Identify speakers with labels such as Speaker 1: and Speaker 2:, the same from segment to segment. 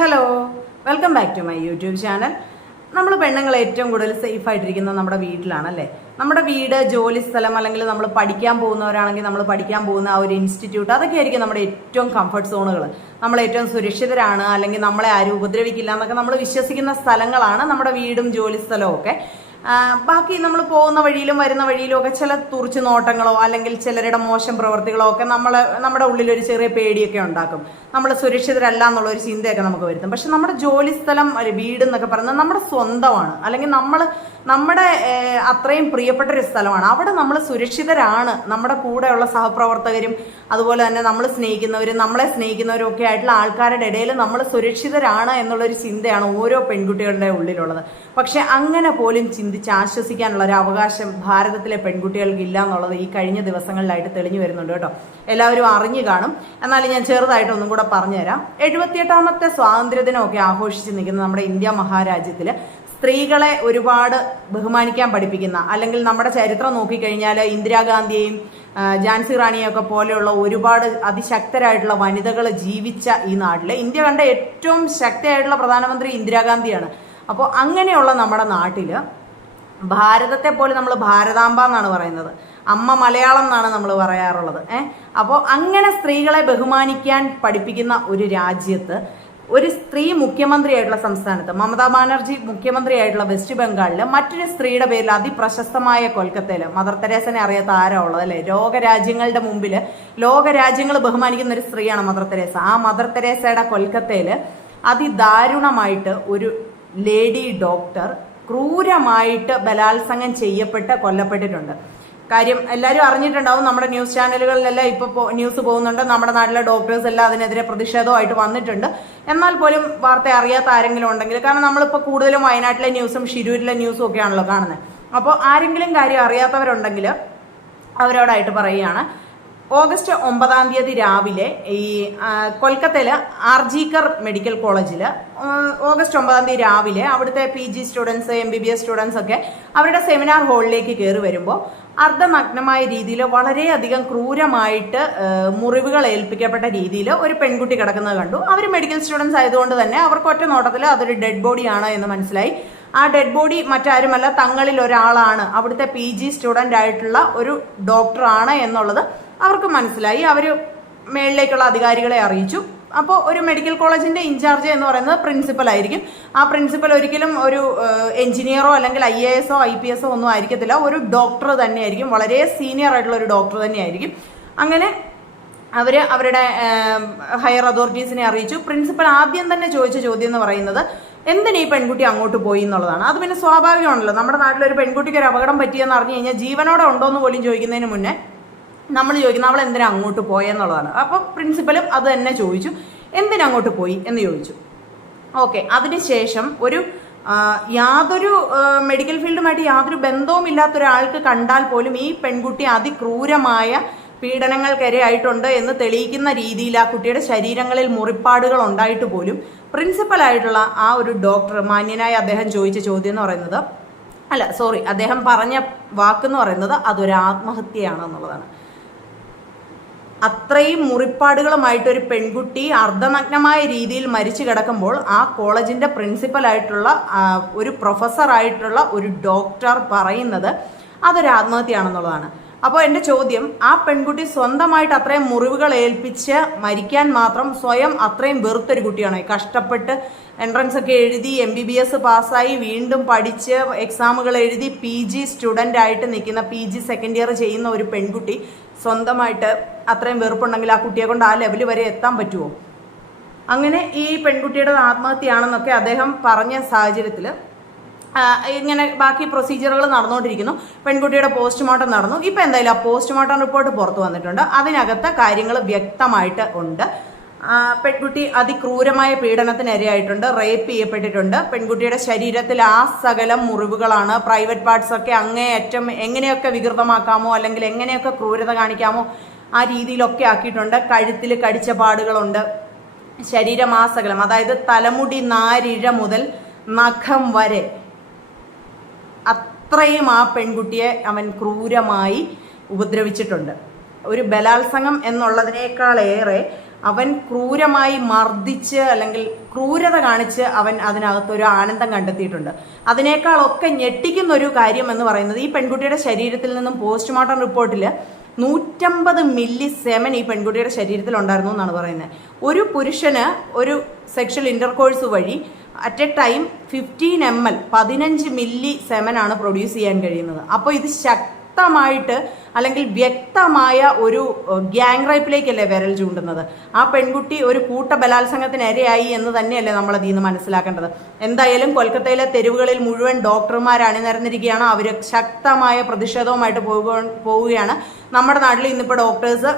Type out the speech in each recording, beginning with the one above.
Speaker 1: Hello welcome back to my YouTube channel നമ്മൾ പെണ്ണുങ്ങൾ ഏറ്റവും കൂടുതൽ സേഫ് ആയിട്ടിരിക്കുന്നത് നമ്മുടെ വീട്ടിലാണല്ലേ? നമ്മുടെ വീട് ജോലി സ്ഥലം അല്ലെങ്കിൽ നമ്മൾ പഠിക്കാൻ പോകുന്നവരാണെങ്കിൽ നമ്മൾ പഠിക്കാൻ പോകുന്ന ആ ഒരു ഇൻസ്റ്റിറ്റ്യൂട്ട് അതൊക്കെ ആയിരിക്കും നമ്മുടെ ഏറ്റവും കംഫർട്ട് സോണുകൾ നമ്മൾ ഏറ്റവും സുരക്ഷിതരാണ് അല്ലെങ്കിൽ നമ്മളെ ആരും ഉപദ്രവിക്കില്ല എന്നൊക്കെ നമ്മൾ വിശ്വസിക്കുന്ന സ്ഥലങ്ങളാണ് നമ്മുടെ വീടും ജോലി സ്ഥലവും ഒക്കെ. ബാക്കി നമ്മൾ പോകുന്ന വഴിയിലും വരുന്ന വഴിയിലും ഒക്കെ ചില തുറിച്ചു നോട്ടങ്ങളോ അല്ലെങ്കിൽ ചിലരുടെ മോശം പ്രവൃത്തികളോ ഒക്കെ നമ്മൾ നമ്മുടെ ഉള്ളിൽ ഒരു ചെറിയ പേടിയൊക്കെ ഉണ്ടാക്കും. നമ്മൾ സുരക്ഷിതരല്ല എന്നുള്ള ഒരു ചിന്തയൊക്കെ നമുക്ക് വരുത്തും. പക്ഷെ നമ്മുടെ ജോലി സ്ഥലം ഒരു വീട് എന്നൊക്കെ പറയുന്നത് നമ്മുടെ സ്വന്തമാണ്. അല്ലെങ്കിൽ നമ്മൾ നമ്മുടെ അത്രയും പ്രിയപ്പെട്ട ഒരു സ്ഥലമാണ്. അവിടെ നമ്മൾ സുരക്ഷിതരാണ്. നമ്മുടെ കൂടെയുള്ള സഹപ്രവർത്തകരും അതുപോലെ തന്നെ നമ്മൾ സ്നേഹിക്കുന്നവരും നമ്മളെ സ്നേഹിക്കുന്നവരും ഒക്കെ ആയിട്ടുള്ള ആൾക്കാരുടെ ഇടയിൽ നമ്മൾ സുരക്ഷിതരാണ് എന്നുള്ളൊരു ചിന്തയാണ് ഓരോ പെൺകുട്ടികളുടെ ഉള്ളിലുള്ളത്. പക്ഷെ അങ്ങനെ പോലും ചിന്തിച്ച് ആശ്വസിക്കാനുള്ള ഒരു അവകാശം ഭാരതത്തിലെ പെൺകുട്ടികൾക്ക് ഇല്ല എന്നുള്ളത് ഈ കഴിഞ്ഞ ദിവസങ്ങളിലായിട്ട് തെളിഞ്ഞു വരുന്നുണ്ട് കേട്ടോ. എല്ലാവരും അറിഞ്ഞു കാണും. എന്നാലും ഞാൻ ചെറുതായിട്ട് ഒന്നും കൂടെ പറഞ്ഞുതരാം. എഴുപത്തിയെട്ടാമത്തെ സ്വാതന്ത്ര്യദിനമൊക്കെ ആഘോഷിച്ച് നിൽക്കുന്ന നമ്മുടെ ഇന്ത്യ മഹാരാജ്യത്തിൽ സ്ത്രീകളെ ഒരുപാട് ബഹുമാനിക്കാൻ പഠിപ്പിക്കുന്ന അല്ലെങ്കിൽ നമ്മുടെ ചരിത്രം നോക്കിക്കഴിഞ്ഞാൽ ഇന്ദിരാഗാന്ധിയെയും ജാൻസി റാണിയൊക്കെ പോലെയുള്ള ഒരുപാട് അതിശക്തരായിട്ടുള്ള വനിതകൾ ജീവിച്ച ഈ നാട്ടിൽ ഇന്ത്യ കണ്ട ഏറ്റവും ശക്തിയായിട്ടുള്ള പ്രധാനമന്ത്രി ഇന്ദിരാഗാന്ധിയാണ്. അപ്പോൾ അങ്ങനെയുള്ള നമ്മുടെ നാട്ടിൽ ഭാരതത്തെ പോലെ നമ്മൾ ഭാരതാംബ എന്നാണ് പറയുന്നത്. അമ്മ മലയാളം എന്നാണ് നമ്മൾ പറയാറുള്ളത്. ഏഹ് അപ്പോൾ അങ്ങനെ സ്ത്രീകളെ ബഹുമാനിക്കാൻ പഠിപ്പിക്കുന്ന ഒരു രാജ്യത്ത് ഒരു സ്ത്രീ മുഖ്യമന്ത്രിയായിട്ടുള്ള സംസ്ഥാനത്ത് മമതാ ബാനർജി മുഖ്യമന്ത്രിയായിട്ടുള്ള വെസ്റ്റ് ബംഗാളിൽ മറ്റൊരു സ്ത്രീയുടെ പേരിൽ അതിപ്രശസ്തമായ കൊൽക്കത്തയിൽ മദർ തെരേസനെ അറിയാത്ത ആരാ ഉള്ളത് അല്ലെ? ലോകരാജ്യങ്ങളുടെ മുമ്പിൽ ലോകരാജ്യങ്ങൾ ബഹുമാനിക്കുന്ന ഒരു സ്ത്രീയാണ് മദർ തെരേസ. ആ മദർ തെരേസയുടെ കൊൽക്കത്തയിൽ അതിദാരുണമായിട്ട് ഒരു ലേഡി ഡോക്ടർ ക്രൂരമായിട്ട് ബലാത്സംഗം ചെയ്യപ്പെട്ട് കൊല്ലപ്പെട്ടിട്ടുണ്ട്. കാര്യം എല്ലാവരും അറിഞ്ഞിട്ടുണ്ടാവും നമ്മുടെ ന്യൂസ് ചാനലുകളിലെല്ലാം ഇപ്പൊ ന്യൂസ് പോകുന്നുണ്ട്. നമ്മുടെ നാട്ടിലെ ഡോക്ടേഴ്സ് എല്ലാം അതിനെതിരെ പ്രതിഷേധമായിട്ട് വന്നിട്ടുണ്ട്. എന്നാൽ പോലും വാർത്ത അറിയാത്ത ആരെങ്കിലും ഉണ്ടെങ്കിൽ കാരണം നമ്മളിപ്പോൾ കൂടുതലും വയനാട്ടിലെ ന്യൂസും ഷിരൂരിലെ ന്യൂസും ഒക്കെയാണല്ലോ കാണുന്നത്. അപ്പോൾ ആരെങ്കിലും കാര്യം അറിയാത്തവരുണ്ടെങ്കിൽ അവരോടായിട്ട് പറയുകയാണ്. ഓഗസ്റ്റ് ഒമ്പതാം തീയതി രാവിലെ ഈ കൊൽക്കത്തയിലെ ആർജിക്കർ മെഡിക്കൽ കോളേജിൽ ഓഗസ്റ്റ് ഒമ്പതാം തീയതി രാവിലെ അവിടുത്തെ P G students M B B S students ഒക്കെ അവരുടെ സെമിനാർ ഹാളിലേക്ക് കയറി വരുമ്പോൾ അർദ്ധനഗ്നമായ രീതിയിൽ വളരെയധികം ക്രൂരമായിട്ട് മുറിവുകൾ ഏൽപ്പിക്കപ്പെട്ട രീതിയിൽ ഒരു പെൺകുട്ടി കിടക്കുന്നത് കണ്ടു. അവർ മെഡിക്കൽ സ്റ്റുഡൻസ് ആയതുകൊണ്ട് തന്നെ അവർക്ക് ഒറ്റ നോട്ടത്തിൽ അതൊരു ഡെഡ് ബോഡിയാണ് എന്ന് മനസ്സിലായി. ആ ഡെഡ് ബോഡി മറ്റാരുമല്ല തങ്ങളിൽ ഒരാളാണ്. അവിടുത്തെ പി ജി സ്റ്റുഡന്റ് ആയിട്ടുള്ള ഒരു ഡോക്ടറാണ് എന്നുള്ളത് അവർക്ക് മനസ്സിലായി. അവർ മേളിലേക്കുള്ള അധികാരികളെ അറിയിച്ചു. അപ്പോൾ ഒരു മെഡിക്കൽ കോളേജിന്റെ ഇൻചാർജ് എന്ന് പറയുന്നത് പ്രിൻസിപ്പൽ ആയിരിക്കും. ആ പ്രിൻസിപ്പൽ ഒരിക്കലും ഒരു എഞ്ചിനീയറോ അല്ലെങ്കിൽ ഐ എ എസോ ഐ പി എസോ ഒന്നും ആയിരിക്കത്തില്ല. ഒരു ഡോക്ടർ തന്നെയായിരിക്കും. വളരെ സീനിയർ ആയിട്ടുള്ള ഒരു ഡോക്ടർ തന്നെയായിരിക്കും. അങ്ങനെ അവർ അവരുടെ ഹയർ അതോറിറ്റീസിനെ അറിയിച്ചു. പ്രിൻസിപ്പൽ ആദ്യം തന്നെ ചോദിച്ച ചോദ്യം എന്ന് പറയുന്നത് എന്തിനാ ഈ പെൺകുട്ടി അങ്ങോട്ട് പോയി എന്നുള്ളതാണ്? അത് പിന്നെ സ്വാഭാവികമാണല്ലോ. നമ്മുടെ നാട്ടിലൊരു പെൺകുട്ടിക്ക് ഒരു അപകടം പറ്റിയെന്ന് അറിഞ്ഞു കഴിഞ്ഞാൽ ജീവനോടെ ഉണ്ടോ എന്ന് പോലും ചോദിക്കുന്നതിന് മുന്നേ നമ്മൾ ചോദിക്കുന്നത് അവൾ എന്തിനാ അങ്ങോട്ട് പോയെന്നുള്ളതാണ് അപ്പം പ്രിൻസിപ്പലും അത് തന്നെ ചോദിച്ചു. എന്തിനാ അങ്ങോട്ട് പോയി? എന്ന് ചോദിച്ചു. ഓക്കെ അതിനുശേഷം ഒരു യാതൊരു മെഡിക്കൽ ഫീൽഡുമായിട്ട് യാതൊരു ബന്ധവും ഇല്ലാത്ത ഒരാൾക്ക് കണ്ടാൽ പോലും ഈ പെൺകുട്ടി അതിക്രൂരമായ പീഡനങ്ങൾക്കിരയായിട്ടുണ്ട് എന്ന് തെളിയിക്കുന്ന രീതിയിൽ ആ കുട്ടിയുടെ ശരീരങ്ങളിൽ മുറിപ്പാടുകൾ ഉണ്ടായിട്ട് പോലും പ്രിൻസിപ്പലായിട്ടുള്ള ആ ഒരു ഡോക്ടർ മാന്യനായ അദ്ദേഹം ചോദിച്ച ചോദ്യം എന്ന് പറയുന്നത് അല്ല സോറി അദ്ദേഹം പറഞ്ഞ വാക്കെന്ന് പറയുന്നത് അതൊരു ആത്മഹത്യയാണ് എന്നുള്ളതാണ് അത്രയും മുറിപ്പാടുകളുമായിട്ട് ഒരു പെൺകുട്ടി അർദ്ധനഗ്നമായ രീതിയിൽ മരിച്ചു കിടക്കുമ്പോൾ ആ കോളേജിന്റെ പ്രിൻസിപ്പലായിട്ടുള്ള ഒരു പ്രൊഫസറായിട്ടുള്ള ഒരു ഡോക്ടർ പറയുന്നത് അതൊരു ആത്മഹത്യയാണെന്നുള്ളതാണ്. അപ്പോൾ എന്റെ ചോദ്യം ആ പെൺകുട്ടി സ്വന്തമായിട്ട് അത്രയും മുറിവുകൾ ഏൽപ്പിച്ച് മരിക്കാൻ മാത്രം സ്വയം അത്രയും വെറുത്തൊരു കുട്ടിയാണോ? കഷ്ടപ്പെട്ട് എൻട്രൻസ് ഒക്കെ എഴുതി എം ബി ബി എസ് പാസ്സായി വീണ്ടും പഠിച്ച് എക്സാമുകൾ എഴുതി പി ജി സ്റ്റുഡന്റ് ആയിട്ട് നിൽക്കുന്ന പി ജി സെക്കൻഡ് ഇയർ ചെയ്യുന്ന ഒരു പെൺകുട്ടി സ്വന്തമായിട്ട് അത്രയും വെറുപ്പുണ്ടെങ്കിൽ ആ കുട്ടിയെ കൊണ്ട് ആ ലെവൽ വരെ എത്താൻ പറ്റുമോ അങ്ങനെ ഈ പെൺകുട്ടിയുടെ ആത്മഹത്യയാണെന്നൊക്കെ അദ്ദേഹം പറഞ്ഞ സാഹചര്യത്തിൽ ഇങ്ങനെ ബാക്കി പ്രൊസീജിയറുകൾ നടന്നുകൊണ്ടിരിക്കുന്നു. പെൺകുട്ടിയുടെ പോസ്റ്റ്മോർട്ടം നടന്നു. ഇപ്പം എന്തായാലും ആ പോസ്റ്റ്മോർട്ടം റിപ്പോർട്ട് പുറത്തു വന്നിട്ടുണ്ട്. അതിനകത്ത് കാര്യങ്ങൾ വ്യക്തമായിട്ട് ഉണ്ട്. പെൺകുട്ടി അതിക്രൂരമായ പീഡനത്തിനിരയായിട്ടുണ്ട് റേപ്പ് ചെയ്യപ്പെട്ടിട്ടുണ്ട്. പെൺകുട്ടിയുടെ ശരീരത്തിൽ ആ സകലം മുറിവുകളാണ്. പ്രൈവറ്റ് പാർട്സ് ഒക്കെ അങ്ങേയറ്റം എങ്ങനെയൊക്കെ വികൃതമാക്കാമോ അല്ലെങ്കിൽ എങ്ങനെയൊക്കെ ക്രൂരത കാണിക്കാമോ ആ രീതിയിലൊക്കെ ആക്കിയിട്ടുണ്ട്. കഴുത്തിൽ കടിച്ച പാടുകളുണ്ട്. ശരീരമാസകലം അതായത് തലമുടി നാരിഴ മുതൽ നഖം വരെ. അത്രയും ആ പെൺകുട്ടിയെ അവൻ ക്രൂരമായി ഉപദ്രവിച്ചിട്ടുണ്ട്. ഒരു ബലാത്സംഗം എന്നുള്ളതിനേക്കാളേറെ അവൻ ക്രൂരമായി മർദ്ദിച്ച് അല്ലെങ്കിൽ ക്രൂരത കാണിച്ച് അവൻ അതിനകത്ത് ഒരു ആനന്ദം കണ്ടെത്തിയിട്ടുണ്ട്. അതിനേക്കാളൊക്കെ ഞെട്ടിക്കുന്ന ഒരു കാര്യം എന്ന് പറയുന്നത് ഈ പെൺകുട്ടിയുടെ ശരീരത്തിൽ നിന്നും പോസ്റ്റ്മോർട്ടം റിപ്പോർട്ടിൽ നൂറ്റമ്പത് മില്ലി സെമൻ ഈ പെൺകുട്ടിയുടെ ശരീരത്തിൽ ഉണ്ടായിരുന്നു എന്നാണ് പറയുന്നത്. ഒരു പുരുഷന് ഒരു സെക്ഷൽ ഇന്റർകോഴ്സ് വഴി at a time fifteen M L പതിനഞ്ച് മില്ലി ആണ് പ്രൊഡ്യൂസ് ചെയ്യാൻ കഴിയുന്നത്. അപ്പോൾ ഇത് ശക്തമായിട്ട് അല്ലെങ്കിൽ വ്യക്തമായ ഒരു ഗ്യാങ് റേപ്പിലേക്കല്ലേ വിരൽ ചൂണ്ടുന്നത്? ആ പെൺകുട്ടി ഒരു കൂട്ട ബലാത്സംഗത്തിന് ഇരയായി എന്ന് തന്നെയല്ലേ നമ്മൾ അതിൽ നിന്ന് മനസ്സിലാക്കേണ്ടത്. എന്തായാലും കൊൽക്കത്തയിലെ തെരുവുകളിൽ മുഴുവൻ ഡോക്ടർമാർ അണിനിരന്നിരിക്കുകയാണ്. അവർ ശക്തമായ പ്രതിഷേധവുമായിട്ട് പോവുകയാണ്. നമ്മുടെ നാട്ടിൽ ഇന്നിപ്പോൾ ഡോക്ടേഴ്സ്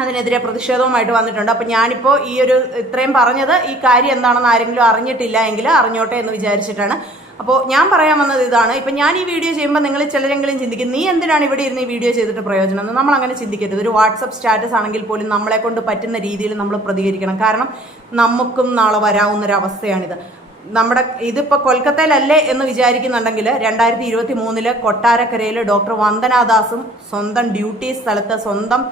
Speaker 1: അതിനെതിരെ പ്രതിഷേധവുമായിട്ട് വന്നിട്ടുണ്ട്. അപ്പം ഞാനിപ്പോൾ ഈ ഒരു ഇത്രയും പറഞ്ഞത് ഈ കാര്യം എന്താണെന്ന് ആരെങ്കിലും അറിഞ്ഞിട്ടില്ല എങ്കിൽ അറിഞ്ഞോട്ടെ എന്ന് വിചാരിച്ചിട്ടാണ്. അപ്പോൾ ഞാൻ പറയാൻ വന്നത് ഇതാണ്. ഇപ്പം ഞാൻ ഈ വീഡിയോ ചെയ്യുമ്പോൾ നിങ്ങൾ ചിലരെങ്കിലും ചിന്തിക്കും നീ എന്തിനാണ് ഇവിടെ ഇരുന്ന് ഈ വീഡിയോ ചെയ്തിട്ട് പ്രയോജനം? എന്ന് നമ്മൾ അങ്ങനെ ചിന്തിക്കരുത്. ഒരു വാട്സപ്പ് സ്റ്റാറ്റസ് ആണെങ്കിൽ പോലും നമ്മളെ കൊണ്ട് പറ്റുന്ന രീതിയിൽ നമ്മൾ പ്രതികരിക്കണം. കാരണം നമുക്കും നാളെ വരാവുന്ന ഒരു അവസ്ഥയാണിത്. നമ്മുടെ ഇതിപ്പോൾ കൊൽക്കത്തയിലല്ലേ എന്ന് വിചാരിക്കുന്നുണ്ടെങ്കിൽ രണ്ടായിരത്തി ഇരുപത്തി മൂന്നിൽ കൊട്ടാരക്കരയിൽ ഡോക്ടർ വന്ദനാദാസും സ്വന്തം ഡ്യൂട്ടി സ്ഥലത്ത് സ്വന്തം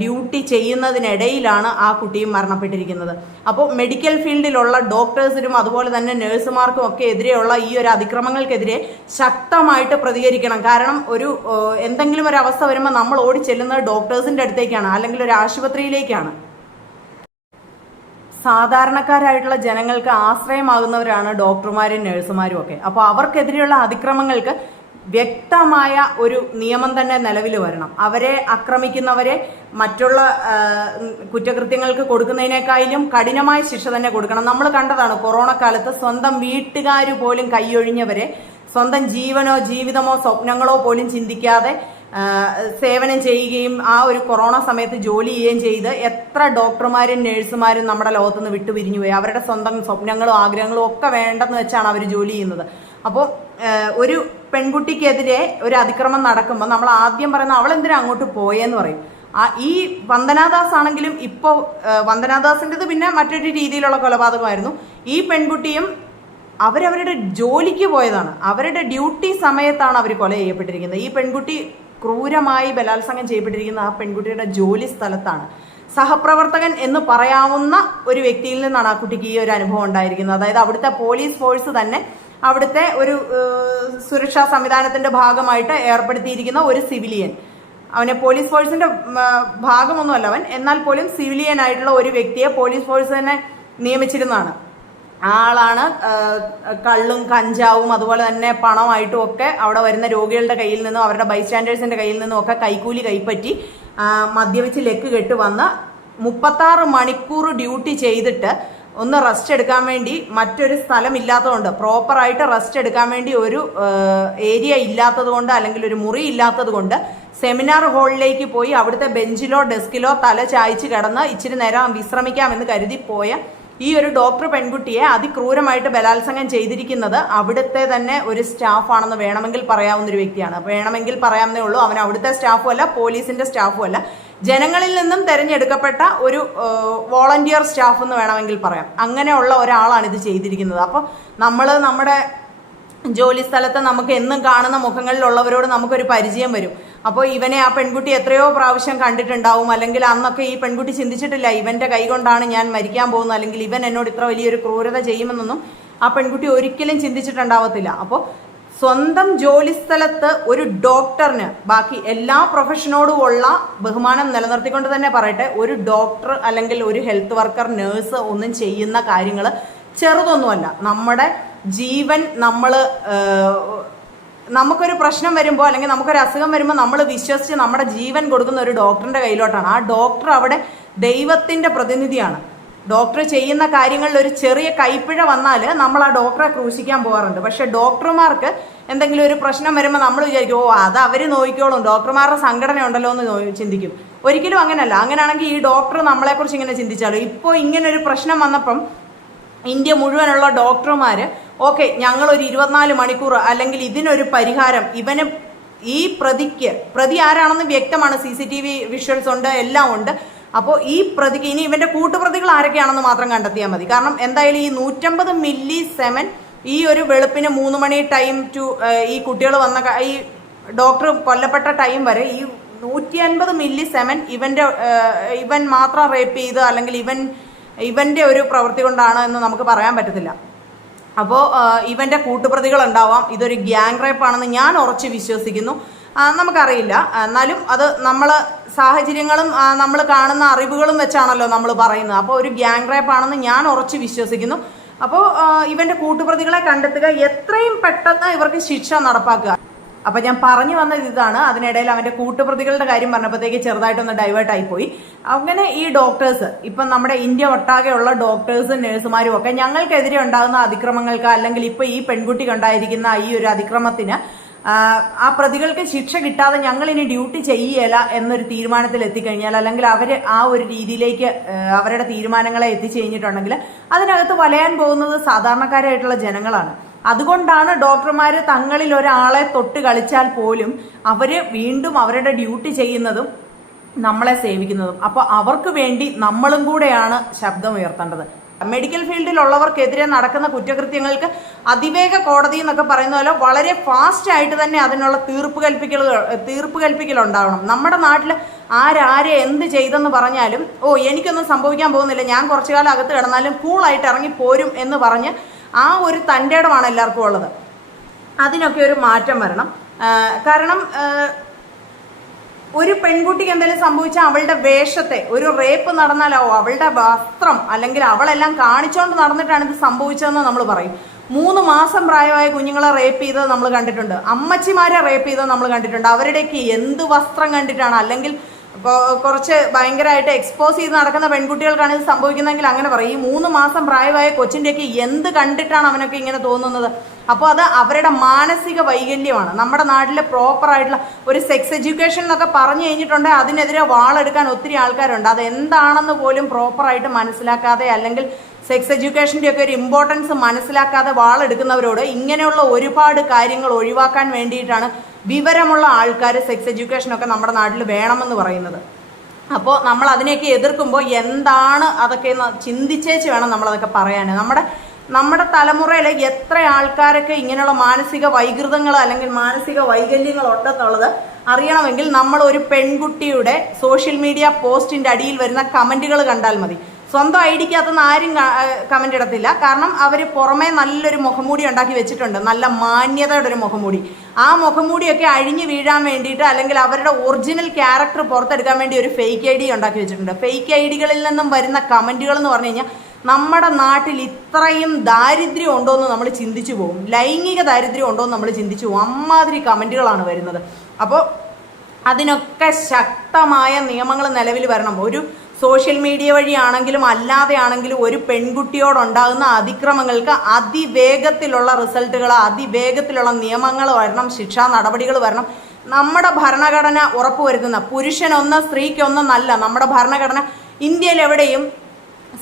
Speaker 1: ഡ്യൂട്ടി ചെയ്യുന്നതിനിടയിലാണ് ആ കുട്ടിയും മരണപ്പെട്ടിരിക്കുന്നത്. അപ്പോൾ മെഡിക്കൽ ഫീൽഡിലുള്ള ഡോക്ടേഴ്സിനും അതുപോലെ തന്നെ നഴ്സുമാർക്കും ഒക്കെ എതിരെയുള്ള ഈ ഒരു അതിക്രമങ്ങൾക്കെതിരെ ശക്തമായിട്ട് പ്രതികരിക്കണം. കാരണം ഒരു എന്തെങ്കിലും ഒരു അവസ്ഥ വരുമ്പോൾ നമ്മൾ ഓടി ചെല്ലുന്നത് ഡോക്ടേഴ്സിന്റെ അടുത്തേക്കാണ് അല്ലെങ്കിൽ ഒരു ആശുപത്രിയിലേക്കാണ്. സാധാരണക്കാരായിട്ടുള്ള ജനങ്ങൾക്ക് ആശ്രയമാകുന്നവരാണ് ഡോക്ടർമാരും നഴ്സുമാരും ഒക്കെ. അപ്പോൾ അവർക്കെതിരെയുള്ള അതിക്രമങ്ങൾക്ക് വ്യക്തമായ ഒരു നിയമം തന്നെ നിലവിൽ വരണം. അവരെ ആക്രമിക്കുന്നവരെ മറ്റുള്ള കുറ്റകൃത്യങ്ങൾക്ക് കൊടുക്കുന്നതിനേക്കാളും കഠിനമായ ശിക്ഷ തന്നെ കൊടുക്കണം. നമ്മൾ കണ്ടതാണ് കൊറോണ കാലത്ത് സ്വന്തം വീട്ടുകാർ പോലും കൈയൊഴിഞ്ഞവരെ സ്വന്തം ജീവനോ ജീവിതമോ സ്വപ്നങ്ങളോ പോലും ചിന്തിക്കാതെ സേവനം ചെയ്യുകയും ആ ഒരു കൊറോണ സമയത്ത് ജോലി ചെയ്യുകയും ചെയ്ത് എത്ര ഡോക്ടർമാരും നഴ്സുമാരും നമ്മുടെ ലോകത്ത് നിന്ന് വിട്ടുപിരിഞ്ഞു പോയി അവരുടെ സ്വന്തം സ്വപ്നങ്ങളും ആഗ്രഹങ്ങളും ഒക്കെ വേണ്ടെന്ന് വെച്ചാണ് അവർ ജോലി ചെയ്യുന്നത്. അപ്പോൾ ഒരു പെൺകുട്ടിക്കെതിരെ ഒരു അതിക്രമം നടക്കുമ്പോൾ നമ്മൾ ആദ്യം പറയുന്ന അവൾ എന്തിനാ അങ്ങോട്ട് പോയെന്ന് പറയും. ആ ഈ വന്ദനാദാസ് ആണെങ്കിലും ഇപ്പോൾ വന്ദനാദാസിന്റെത് പിന്നെ മറ്റൊരു രീതിയിലുള്ള കൊലപാതകമായിരുന്നു. ഈ പെൺകുട്ടിയും അവരവരുടെ ജോലിക്ക് പോയതാണ്. അവരുടെ ഡ്യൂട്ടി സമയത്താണ് അവർ കൊല ചെയ്യപ്പെട്ടിരിക്കുന്നത്. ഈ പെൺകുട്ടി ക്രൂരമായി ബലാത്സംഗം ചെയ്യപ്പെട്ടിരിക്കുന്ന ആ പെൺകുട്ടിയുടെ ജോലി സ്ഥലത്താണ്. സഹപ്രവർത്തകൻ എന്ന് പറയാവുന്ന ഒരു വ്യക്തിയിൽ നിന്നാണ് ആ കുട്ടിക്ക് ഈ ഒരു അനുഭവം ഉണ്ടായിരിക്കുന്നത്. അതായത് അവിടുത്തെ പോലീസ് ഫോഴ്സ് തന്നെ അവിടുത്തെ ഒരു സുരക്ഷാ സംവിധാനത്തിന്റെ ഭാഗമായിട്ട് ഏർപ്പെടുത്തിയിരിക്കുന്ന ഒരു സിവിലിയൻ. അവനെ പോലീസ് ഫോഴ്സിന്റെ ഭാഗമൊന്നുമല്ല അവൻ. എന്നാൽ പോലും സിവിലിയൻ ആയിട്ടുള്ള ഒരു വ്യക്തിയെ പോലീസ് ഫോഴ്സ് തന്നെ നിയമിച്ചിരുന്നതാണ്. ആളാണ് കള്ളും കഞ്ചാവും അതുപോലെ തന്നെ പണമായിട്ടും ഒക്കെ അവിടെ വരുന്ന രോഗികളുടെ കയ്യിൽ നിന്നും അവരുടെ ബൈസ്റ്റാൻഡേഴ്സിന്റെ കയ്യിൽ നിന്നും ഒക്കെ കൈക്കൂലി കൈപ്പറ്റി മദ്യപിച്ച് ലെക്ക് കെട്ട് വന്ന് മുപ്പത്താറ് മണിക്കൂർ ഡ്യൂട്ടി ചെയ്തിട്ട് ഒന്ന് റെസ്റ്റ് എടുക്കാൻ വേണ്ടി മറ്റൊരു സ്ഥലം ഇല്ലാത്തതുകൊണ്ട് പ്രോപ്പറായിട്ട് റെസ്റ്റ് എടുക്കാൻ വേണ്ടി ഒരു ഏരിയ ഇല്ലാത്തതുകൊണ്ട് അല്ലെങ്കിൽ ഒരു മുറി ഇല്ലാത്തതുകൊണ്ട് സെമിനാർ ഹാളിലേക്ക് പോയി അവിടുത്തെ ബെഞ്ചിലോ ഡെസ്കിലോ തല ചായച്ച് കിടന്ന് ഇച്ചിരി നേരം വിശ്രമിക്കാമെന്ന് കരുതി പോയ ഈ ഒരു ഡോക്ടർ പെൺകുട്ടിയെ അതിക്രൂരമായിട്ട് ബലാത്സംഗം ചെയ്തിരിക്കുന്നത് അവിടുത്തെ തന്നെ ഒരു സ്റ്റാഫാണെന്ന് വേണമെങ്കിൽ പറയാവുന്ന ഒരു വ്യക്തിയാണ്. വേണമെങ്കിൽ പറയാമെന്നേ ഉള്ളൂ അവൻ അവിടുത്തെ സ്റ്റാഫും അല്ല പോലീസിന്റെ സ്റ്റാഫും അല്ല. ജനങ്ങളിൽ നിന്നും തിരഞ്ഞെടുക്കപ്പെട്ട ഒരു വോളണ്ടിയർ സ്റ്റാഫ് എന്ന് വേണമെങ്കിൽ പറയാം. അങ്ങനെയുള്ള ഒരാളാണ് ഇത് ചെയ്തിരിക്കുന്നത്. അപ്പോൾ നമ്മൾ നമ്മുടെ ജോലി സ്ഥലത്ത് നമുക്ക് എന്നും കാണുന്ന മുഖങ്ങളിലുള്ളവരോട് നമുക്കൊരു പരിചയം വരും. അപ്പോൾ ഇവനെ ആ പെൺകുട്ടി എത്രയോ പ്രാവശ്യം കണ്ടിട്ടുണ്ടാവും. അല്ലെങ്കിൽ അന്നൊക്കെ ഈ പെൺകുട്ടി ചിന്തിച്ചിട്ടില്ല ഇവന്റെ കൈ കൊണ്ടാണ് ഞാൻ മരിക്കാൻ പോകുന്നത്. അല്ലെങ്കിൽ ഇവൻ എന്നോട് ഇത്ര വലിയൊരു ക്രൂരത ചെയ്യുമെന്നൊന്നും ആ പെൺകുട്ടി ഒരിക്കലും ചിന്തിച്ചിട്ടുണ്ടാവത്തില്ല. അപ്പോൾ സ്വന്തം ജോലിസ്ഥലത്ത് ഒരു ഡോക്ടറിന് ബാക്കി എല്ലാ പ്രൊഫഷനോടും ഉള്ള ബഹുമാനം നിലനിർത്തിക്കൊണ്ട് തന്നെ പറയട്ടെ ഒരു ഡോക്ടർ അല്ലെങ്കിൽ ഒരു ഹെൽത്ത് വർക്കർ നേഴ്സ് ഒന്നും ചെയ്യുന്ന കാര്യങ്ങൾ ചെറുതൊന്നുമല്ല. നമ്മുടെ ജീവൻ നമ്മൾ നമുക്കൊരു പ്രശ്നം വരുമ്പോൾ അല്ലെങ്കിൽ നമുക്കൊരു അസുഖം വരുമ്പോൾ നമ്മൾ വിശ്വസിച്ച് നമ്മുടെ ജീവൻ കൊടുക്കുന്ന ഒരു ഡോക്ടറിന്റെ കയ്യിലോട്ടാണ്. ആ ഡോക്ടർ അവിടെ ദൈവത്തിന്റെ പ്രതിനിധിയാണ്. ഡോക്ടർ ചെയ്യുന്ന കാര്യങ്ങളിൽ ഒരു ചെറിയ കൈപ്പിഴ വന്നാൽ നമ്മൾ ആ ഡോക്ടറെ ക്രൂശിക്കാൻ പോകാറുണ്ട്. പക്ഷേ ഡോക്ടർമാർക്ക് എന്തെങ്കിലും ഒരു പ്രശ്നം വരുമ്പോൾ നമ്മൾ വിചാരിക്കും ഓ അത് അവർ നോക്കിക്കോളും. ഡോക്ടർമാരുടെ സംഘടന ഉണ്ടല്ലോ എന്ന് ചിന്തിക്കും. ഒരിക്കലും അങ്ങനെയല്ല. അങ്ങനെയാണെങ്കിൽ ഈ ഡോക്ടർ നമ്മളെക്കുറിച്ച് ഇങ്ങനെ ചിന്തിച്ചാലോ? ഇപ്പോൾ ഇങ്ങനെ ഒരു പ്രശ്നം വന്നപ്പം ഇന്ത്യ മുഴുവനുള്ള ഡോക്ടർമാർ ഓക്കെ ഞങ്ങളൊരു ഇരുപത്തിനാല് മണിക്കൂർ അല്ലെങ്കിൽ ഇതിനൊരു പരിഹാരം ഇവന് ഈ പ്രതിക്ക് പ്രതി ആരാണെന്ന് വ്യക്തമാണ്. C C T V visuals ഉണ്ട് എല്ലാം ഉണ്ട്. അപ്പോൾ ഈ പ്രതിക്ക് ഇനി ഇവന്റെ കൂട്ടുപ്രതികൾ ആരൊക്കെയാണെന്ന് മാത്രം കണ്ടെത്തിയാൽ മതി. കാരണം എന്തായാലും ഈ നൂറ്റമ്പത് മില്ലി സെമൻ ഈ ഒരു വെളുപ്പിന് മൂന്ന് മണി ടൈം ടു ഈ കുട്ടികൾ വന്ന ഈ ഡോക്ടർ കൊല്ലപ്പെട്ട ടൈം വരെ ഈ നൂറ്റി അൻപത് മില്ലി സെമൻ ഇവന്റെ ഇവൻ മാത്രം റേപ്പ് ചെയ്ത് അല്ലെങ്കിൽ ഇവൻ ഇവന്റെ ഒരു പ്രവൃത്തി കൊണ്ടാണ് എന്ന് നമുക്ക് പറയാൻ പറ്റത്തില്ല. അപ്പോൾ ഇവന്റെ കൂട്ടുപ്രതികൾ ഉണ്ടാവാം. ഇതൊരു ഗ്യാങ് റേപ്പ് ആണെന്ന് ഞാൻ ഉറച്ച് വിശ്വസിക്കുന്നു. നമുക്കറിയില്ല. എന്നാലും അത് നമ്മൾ സാഹചര്യങ്ങളും നമ്മൾ കാണുന്ന അറിവുകളും വെച്ചാണല്ലോ നമ്മൾ പറയുന്നത്. അപ്പോൾ ഒരു ഗ്യാങ് റേപ്പ് ആണെന്ന് ഞാൻ ഉറച്ച് വിശ്വസിക്കുന്നു. അപ്പോൾ ഇവന്റെ കൂട്ടുപ്രതികളെ കണ്ടെത്തുക എത്രയും പെട്ടെന്ന് ഇവർക്ക് ശിക്ഷ നടപ്പാക്കുക. അപ്പം ഞാൻ പറഞ്ഞു വന്നത് ഇതാണ്. അതിനിടയിൽ അവന്റെ കൂട്ടുപ്രതികളുടെ കാര്യം പറഞ്ഞപ്പോഴത്തേക്ക് ചെറുതായിട്ടൊന്ന് ഡൈവേർട്ട് പോയി അങ്ങനെ ഈ ഡോക്ടേഴ്സ് ഇപ്പം നമ്മുടെ ഇന്ത്യ ഒട്ടാകെയുള്ള ഡോക്ടേഴ്സും നഴ്സുമാരും ഒക്കെ ഞങ്ങൾക്കെതിരെ ഉണ്ടാകുന്ന അതിക്രമങ്ങൾക്ക് അല്ലെങ്കിൽ ഇപ്പം ഈ പെൺകുട്ടിക്ക് ഉണ്ടായിരിക്കുന്ന ഈ ഒരു അതിക്രമത്തിന് ആ, പ്രതികൾക്ക് ശിക്ഷ കിട്ടാതെ ഞങ്ങൾ ഇനി ഡ്യൂട്ടി ചെയ്യല എന്നൊരു തീരുമാനത്തിൽ എത്തിക്കഴിഞ്ഞാൽ അല്ലെങ്കിൽ അവർ ആ ഒരു രീതിയിലേക്ക് അവരുടെ തീരുമാനങ്ങളെ എത്തിച്ചു കഴിഞ്ഞിട്ടുണ്ടെങ്കിൽ അതിനകത്ത് വലയാൻ പോകുന്നത് സാധാരണക്കാരായിട്ടുള്ള ജനങ്ങളാണ്. അതുകൊണ്ടാണ് ഡോക്ടർമാർ തങ്ങളിൽ ഒരാളെ തൊട്ട് കളിച്ചാൽ പോലും അവർ വീണ്ടും അവരുടെ ഡ്യൂട്ടി ചെയ്യുന്നതും നമ്മളെ സേവിക്കുന്നതും. അപ്പോൾ അവർക്ക് വേണ്ടി നമ്മളും കൂടെയാണ് ശബ്ദം ഉയർത്തേണ്ടത് മെഡിക്കൽ ഫീൽഡിലുള്ളവർക്കെതിരെ നടക്കുന്ന കുറ്റകൃത്യങ്ങൾക്ക് അതിവേഗ കോടതി എന്നൊക്കെ പറയുന്ന പോലെ വളരെ ഫാസ്റ്റ് ആയിട്ട് തന്നെ അതിനുള്ള തീർപ്പ് കൽപ്പിക്കൽ തീർപ്പ് കൽപ്പിക്കൽ ഉണ്ടാവണം നമ്മുടെ നാട്ടിൽ ആരാരെ എന്ത് ചെയ്തെന്ന് പറഞ്ഞാലും ഓ എനിക്കൊന്നും സംഭവിക്കാൻ പോകുന്നില്ല. ഞാൻ കുറച്ചു കാലം അകത്ത് കിടന്നാലും കൂളായിട്ട് ഇറങ്ങി പോരും എന്ന് പറഞ്ഞ് ആ ഒരു തന്റെ ഇടമാണ് എല്ലാവർക്കും ഉള്ളത്. അതിനൊക്കെ ഒരു മാറ്റം വരണം. കാരണം ഒരു പെൺകുട്ടിക്ക് എന്തെങ്കിലും സംഭവിച്ചാൽ അവളുടെ വേഷത്തെ ഒരു റേപ്പ് നടന്നാലോ അവളുടെ വസ്ത്രം അല്ലെങ്കിൽ അവളെല്ലാം കാണിച്ചുകൊണ്ട് നടന്നിട്ടാണ് ഇത് സംഭവിച്ചതെന്ന് നമ്മൾ പറയും. മൂന്ന് മാസം പ്രായമായ കുഞ്ഞുങ്ങളെ റേപ്പ് ചെയ്തത് നമ്മൾ കണ്ടിട്ടുണ്ട്. അമ്മച്ചിമാരെ റേപ്പ് ചെയ്തത് നമ്മൾ കണ്ടിട്ടുണ്ട്. അവരുടെയൊക്കെ എന്ത് വസ്ത്രം കണ്ടിട്ടാണ്? അല്ലെങ്കിൽ കുറച്ച് ഭയങ്കരമായിട്ട് എക്സ്പോസ് ചെയ്ത് നടക്കുന്ന പെൺകുട്ടികൾക്കാണ് ഇത് സംഭവിക്കുന്നതെങ്കിൽ അങ്ങനെ പറയും. ഈ മൂന്ന് മാസം പ്രായമായ കൊച്ചിന്റെയൊക്കെ എന്ത് കണ്ടിട്ടാണ് അവനൊക്കെ ഇങ്ങനെ തോന്നുന്നത്? അപ്പോൾ അത് അവരുടെ മാനസിക വൈകല്യമാണ്. നമ്മുടെ നാട്ടിലെ പ്രോപ്പറായിട്ടുള്ള ഒരു സെക്സ് എഡ്യൂക്കേഷൻ എന്നൊക്കെ പറഞ്ഞു കഴിഞ്ഞിട്ടുണ്ടെങ്കിൽ അതിനെതിരെ വാളെടുക്കാൻ ഒത്തിരി ആൾക്കാരുണ്ട്. അത് എന്താണെന്ന് പോലും പ്രോപ്പറായിട്ട് മനസ്സിലാക്കാതെ അല്ലെങ്കിൽ സെക്സ് എഡ്യൂക്കേഷന്റെ ഒക്കെ ഒരു ഇമ്പോർട്ടൻസ് മനസ്സിലാക്കാതെ വാളെടുക്കുന്നവരോട് ഇങ്ങനെയുള്ള ഒരുപാട് കാര്യങ്ങൾ ഒഴിവാക്കാൻ വേണ്ടിയിട്ടാണ് വിവരമുള്ള ആൾക്കാർ സെക്സ് എഡ്യൂക്കേഷനൊക്കെ നമ്മുടെ നാട്ടിൽ വേണമെന്ന് പറയുന്നത്. അപ്പോൾ നമ്മൾ അതിനെയൊക്കെ എതിർക്കുമ്പോൾ എന്താണ് അതൊക്കെ ചിന്തിച്ചേച്ച് വേണം നമ്മളതൊക്കെ പറയാൻ. നമ്മുടെ നമ്മുടെ തലമുറയിലെ എത്ര ആൾക്കാരൊക്കെ ഇങ്ങനെയുള്ള മാനസിക വൈകൃതങ്ങൾ അല്ലെങ്കിൽ മാനസിക വൈകല്യങ്ങൾ ഉണ്ടെന്നുള്ളത് അറിയണമെങ്കിൽ നമ്മൾ ഒരു പെൺകുട്ടിയുടെ സോഷ്യൽ മീഡിയ പോസ്റ്റിന്റെ അടിയിൽ വരുന്ന കമന്റുകൾ കണ്ടാൽ മതി. സ്വന്തം ഐ ഡിക്കകത്തുനിന്ന് ആരും കമന്റ് ഇടത്തില്ല. കാരണം അവർ പുറമേ നല്ലൊരു മുഖംമൂടി ഉണ്ടാക്കി വെച്ചിട്ടുണ്ട്. നല്ല മാന്യതയുടെ ഒരു മുഖംമൂടി. ആ മുഖംമൂടിയൊക്കെ അഴിഞ്ഞു വീഴാൻ വേണ്ടിയിട്ട് അല്ലെങ്കിൽ അവരുടെ ഒറിജിനൽ ക്യാരക്ടർ പുറത്തെടുക്കാൻ വേണ്ടി ഒരു ഫേക്ക് ഐ ഡി ഉണ്ടാക്കി വെച്ചിട്ടുണ്ട്. ഫേക്ക് ഐ ഡികളിൽ നിന്നും വരുന്ന കമന്റുകൾ എന്ന് പറഞ്ഞു കഴിഞ്ഞാൽ നമ്മുടെ നാട്ടിൽ ഇത്രയും ദാരിദ്ര്യം ഉണ്ടോ എന്ന് നമ്മൾ ചിന്തിച്ചു പോകും. ലൈംഗിക ദാരിദ്ര്യം ഉണ്ടോ എന്ന് നമ്മൾ ചിന്തിച്ചു പോകും. അമ്മാതിരി കമന്റുകളാണ് വരുന്നത്. അപ്പോൾ അതിനൊക്കെ ശക്തമായ നിയമങ്ങൾ നിലവിൽ വരണം. ഒരു സോഷ്യൽ മീഡിയ വഴിയാണെങ്കിലും അല്ലാതെ ആണെങ്കിലും ഒരു പെൺകുട്ടിയോടുണ്ടാകുന്ന അതിക്രമങ്ങൾക്ക് അതിവേഗത്തിലുള്ള റിസൾട്ടുകൾ അതിവേഗത്തിലുള്ള നിയമങ്ങൾ വരണം ശിക്ഷാ നടപടികൾ വരണം. നമ്മുടെ ഭരണഘടന ഉറപ്പുവരുത്തുന്ന പുരുഷനൊന്ന് സ്ത്രീക്കൊന്നല്ല നമ്മുടെ ഭരണഘടന ഇന്ത്യയിൽ എവിടെയും